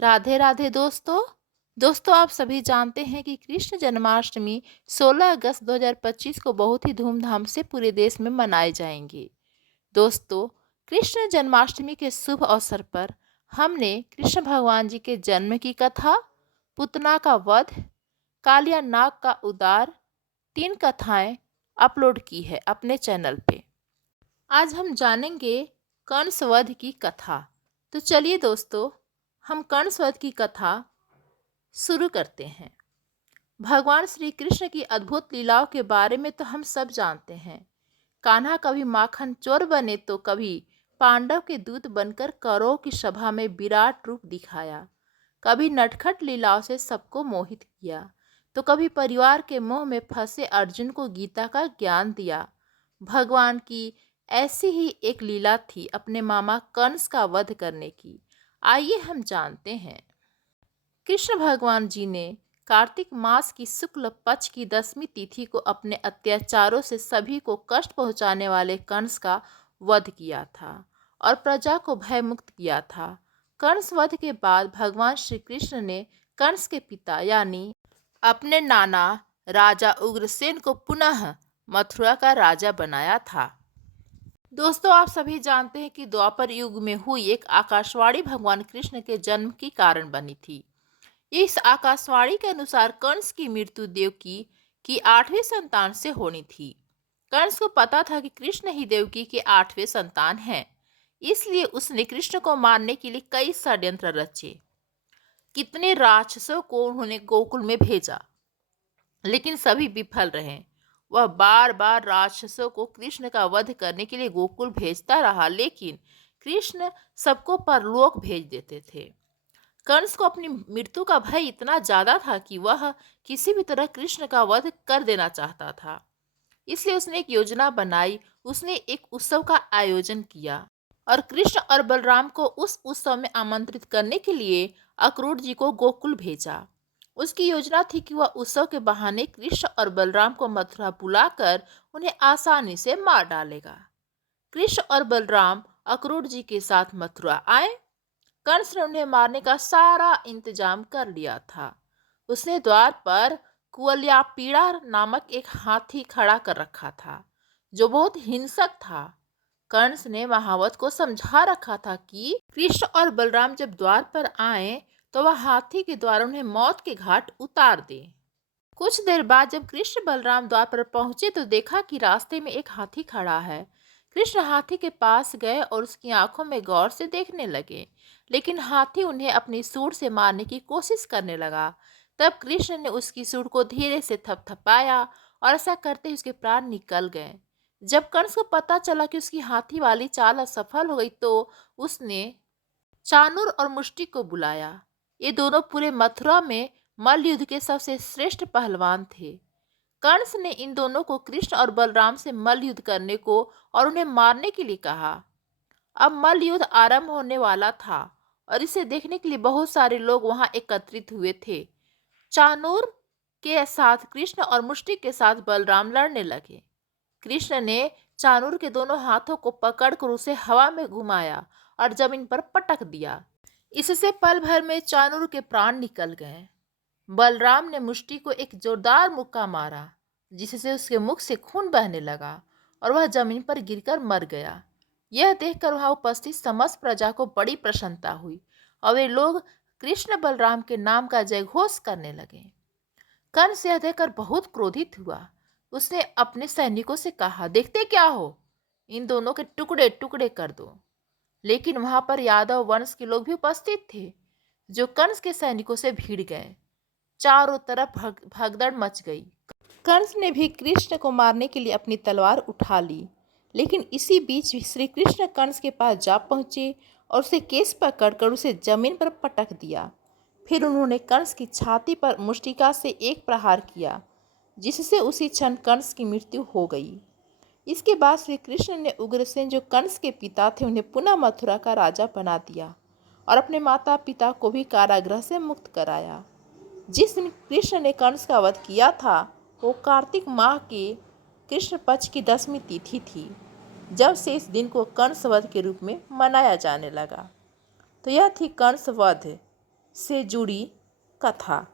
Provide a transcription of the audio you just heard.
राधे राधे दोस्तों। आप सभी जानते हैं कि कृष्ण जन्माष्टमी 16 अगस्त 2025 को बहुत ही धूमधाम से पूरे देश में मनाए जाएंगे। दोस्तों, कृष्ण जन्माष्टमी के शुभ अवसर पर हमने कृष्ण भगवान जी के जन्म की कथा, पुतना का वध, कालिया नाग का उद्धार, 3 कथाएं अपलोड की है अपने चैनल पे। आज हम जानेंगे कंस वध की कथा। तो चलिए दोस्तों, हम कंस वध की कथा शुरू करते हैं। भगवान श्री कृष्ण की अद्भुत लीलाओं के बारे में तो हम सब जानते हैं। कान्हा कभी माखन चोर बने तो कभी पांडव के दूत बनकर कौरवों की सभा में विराट रूप दिखाया, कभी नटखट लीलाओं से सबको मोहित किया, तो कभी परिवार के मोह में फंसे अर्जुन को गीता का ज्ञान दिया। भगवान की ऐसी ही एक लीला थी अपने मामा कंस का वध करने की। आइए हम जानते हैं। कृष्ण भगवान जी ने कार्तिक मास की शुक्ल पक्ष की 10वीं तिथि को अपने अत्याचारों से सभी को कष्ट पहुंचाने वाले कंस का वध किया था और प्रजा को भय मुक्त किया था। कंस वध के बाद भगवान श्री कृष्ण ने कंस के पिता यानी अपने नाना राजा उग्रसेन को पुनः मथुरा का राजा बनाया था। दोस्तों, आप सभी जानते हैं कि द्वापर युग में हुई एक आकाशवाणी भगवान कृष्ण के जन्म की कारण बनी थी। इस आकाशवाणी के अनुसार कंस की मृत्यु देवकी की 8वीं संतान से होनी थी। कंस को पता था कि कृष्ण ही देवकी के 8वें संतान हैं, इसलिए उसने कृष्ण को मारने के लिए कई षड्यंत्र रचे। कितने राक्षसों को उन्होंने गोकुल में भेजा, लेकिन सभी विफल रहे। वह बार बार राक्षसों को कृष्ण का वध करने के लिए गोकुल भेजता रहा, लेकिन कृष्ण सबको परलोक भेज देते थे। कंस को अपनी मृत्यु का भय इतना ज्यादा था कि वह किसी भी तरह कृष्ण का वध कर देना चाहता था। इसलिए उसने एक योजना बनाई। उसने एक उत्सव का आयोजन किया और कृष्ण और बलराम को उस उत्सव में आमंत्रित करने के लिए अक्रूर जी को गोकुल भेजा। उसकी योजना थी कि वह उत्सव के बहाने कृष्ण और बलराम को मथुरा बुलाकर उन्हें आसानी से मार डालेगा। कृष्ण और बलराम अक्रूर जी के साथ मथुरा आए। कंस ने उन्हें मारने का सारा इंतजाम कर लिया था। उसने द्वार पर कुवलयापीड़ा नामक एक हाथी खड़ा कर रखा था, जो बहुत हिंसक था। कंस ने महावत को समझा रखा था कि कृष्ण और बलराम जब द्वार पर आए तो वह हाथी के द्वारा उन्हें मौत के घाट उतार दे। कुछ देर बाद जब कृष्ण बलराम द्वार पर पहुंचे तो देखा कि रास्ते में एक हाथी खड़ा है। कृष्ण हाथी के पास गए और उसकी आंखों में गौर से देखने लगे, लेकिन हाथी उन्हें अपनी सूंड से मारने की कोशिश करने लगा। तब कृष्ण ने उसकी सूंड को धीरे से थपथपाया और ऐसा करते ही उसके प्राण निकल गए। जब कंस को पता चला कि उसकी हाथी वाली चाल असफल हो गई तो उसने चाणूर और मुष्टि को बुलाया। ये दोनों पूरे मथुरा में मल्ल युद्ध के सबसे श्रेष्ठ पहलवान थे। कंस ने इन दोनों को कृष्ण और बलराम से मल्ल युद्ध करने को और उन्हें मारने के लिए कहा। अब मल्ल युद्ध आरंभ होने वाला था और इसे देखने के लिए बहुत सारे लोग वहां एकत्रित हुए थे। चाणूर के साथ कृष्ण और मुष्टि के साथ बलराम लड़ने लगे। कृष्ण ने चाणूर के दोनों हाथों को पकड़कर उसे हवा में घुमाया और जमीन पर पटक दिया। इससे पल भर में चाणूर के प्राण निकल गए। बलराम ने मुष्टि को एक जोरदार मुक्का मारा, जिससे उसके मुख से खून बहने लगा और वह जमीन पर गिरकर मर गया। यह देखकर वहां उपस्थित समस्त प्रजा को बड़ी प्रसन्नता हुई और वे लोग कृष्ण बलराम के नाम का जयघोष करने लगे। कंस यह देखकर बहुत क्रोधित हुआ। उसने अपने सैनिकों से कहा, देखते क्या हो, इन दोनों के टुकड़े टुकड़े कर दो। लेकिन वहां पर यादव वंश के लोग भी उपस्थित थे, जो कंस के सैनिकों से भिड़ गए। चारों तरफ भगदड़ मच गई। कंस ने भी कृष्ण को मारने के लिए अपनी तलवार उठा ली, लेकिन इसी बीच श्री कृष्ण कंस के पास जा पहुंचे और उसे केस पकड़कर उसे जमीन पर पटक दिया। फिर उन्होंने कंस की छाती पर मुष्टिका से एक प्रहार किया, जिससे उसी क्षण कंस की मृत्यु हो गई। इसके बाद श्री कृष्ण ने उग्रसेन, जो कंस के पिता थे, उन्हें पुनः मथुरा का राजा बना दिया और अपने माता पिता को भी कारागृह से मुक्त कराया। जिस दिन कृष्ण ने कंस का वध किया था वो कार्तिक माह के कृष्ण पक्ष की 10वीं तिथि थी, जब से इस दिन को कंस वध के रूप में मनाया जाने लगा। तो यह थी कंस वध। से जुड़ी कथा।